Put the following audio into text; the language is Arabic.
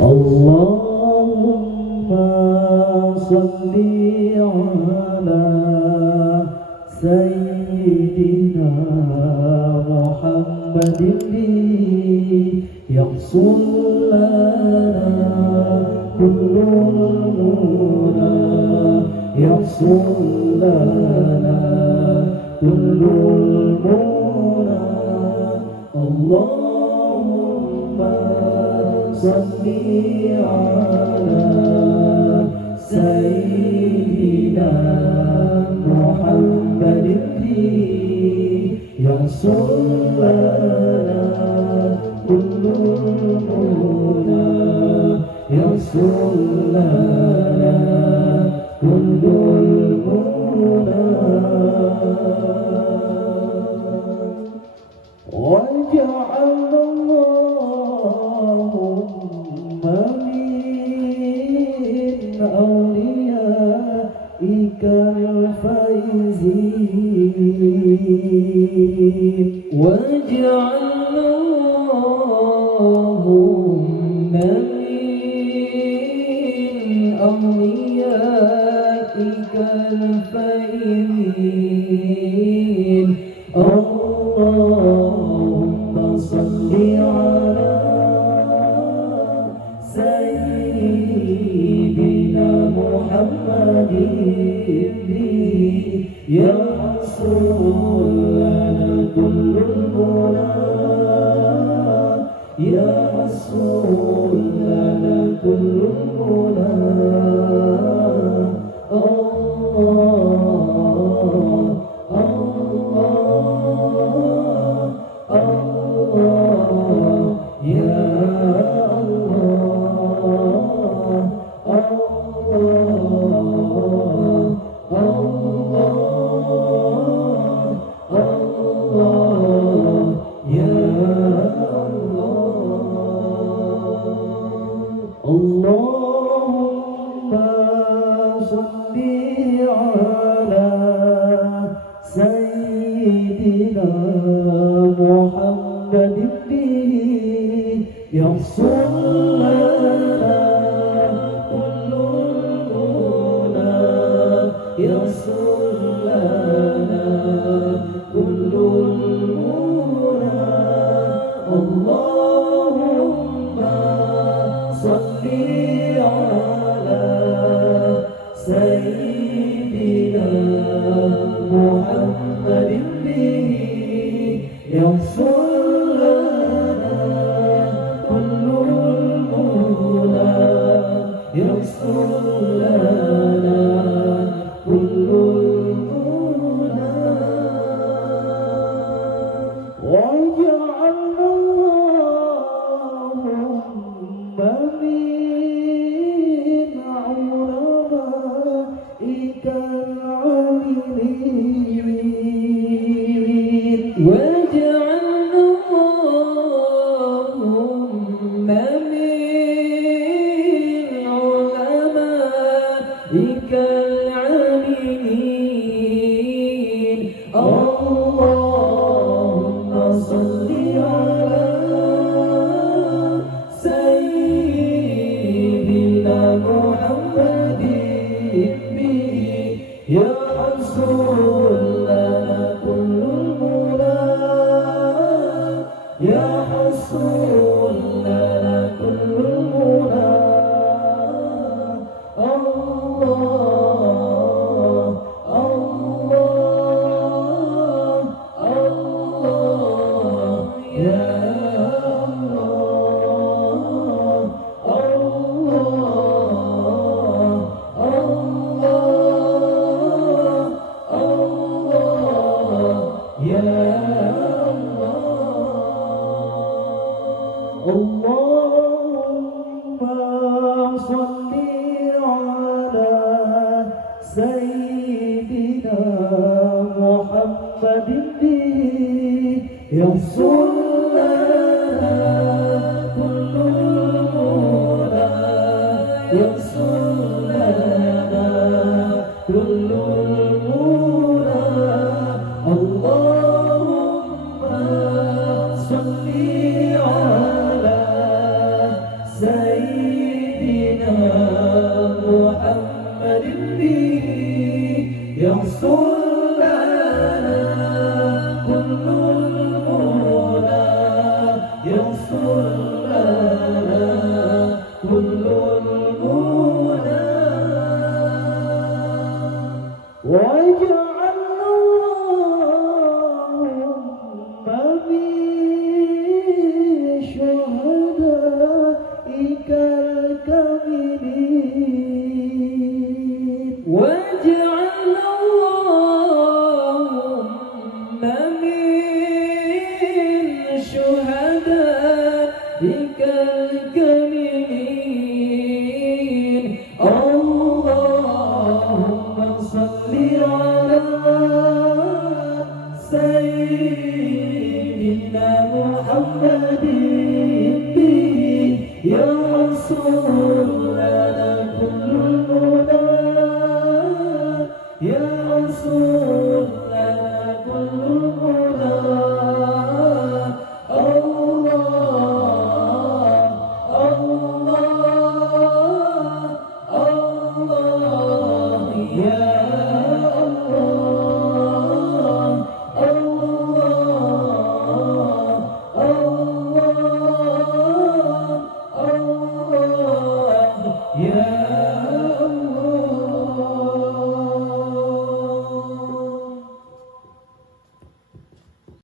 اللهم صل على سيدنا محمد يحصل لنا كل المنى يحصل لنا كل المنى اللهم صل على سيدنا محمد يحصل لنا كل المنى يحصل لنا كل المنى واجعل اللهم من أوليائك الفائزين واجعل اللهم من أوليائك الفائزين اللهم صل على سيدنا محمد يحصل لنا كل المنى يحصل لنا كل المنى اللهم صل على سيدنا محمد يحصل لنا كل المنى يحصل لنا كل المنى اللهم صل على سيدنا محمد يحصل لنا كل المنى يحصل لنا كل المنى واجعل اللهم من علمائك العاملين واجعل اللهم من علمائك العاملين اللهم صل على سيدنا محمد يحصل لنا كل المنى يحصل لنا كل المنى الله الله الله يا الله اللهم صل على سيدنا محمد يحصل لنا كل المنى يحصل لنا كل المنى اللهم صل على سيدنا سيدنا محمد به يحصل لنا كل المنى يحصل لنا كل المنى واجعل اللهم بشهدائك الكاملين واجعل اللهم من شهدائك الكاملين اللهم صل على سيدنا محمد يا رسول لنا كل المنى يا رسول لنا كل المنى الله الله الله يا